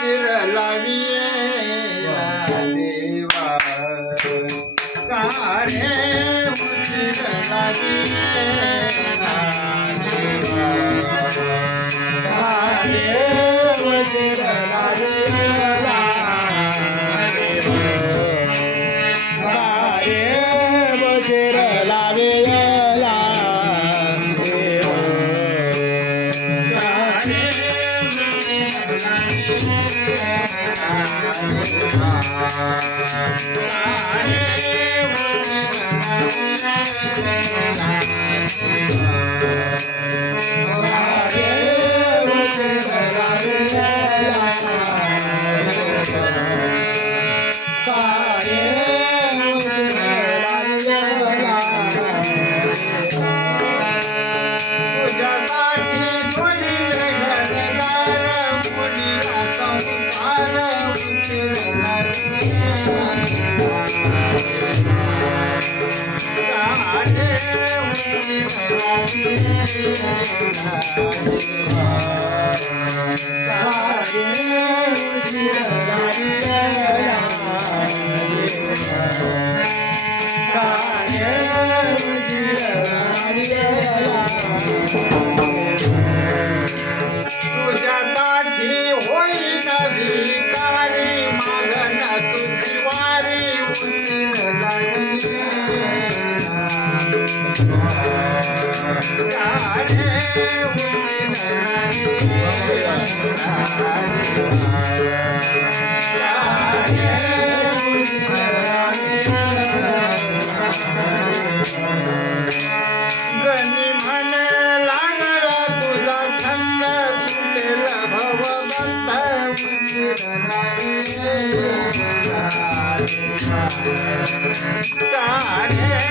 उशीर लाविये देवा का रे उशीर लाविये देवा का रे उशीर लाविये तुझ्यासाठी होईन भिकारी मागण तुझी वारी उशीर गणी म्हण लागला तुझा छंद सुटेल भवबंध उशीर का रे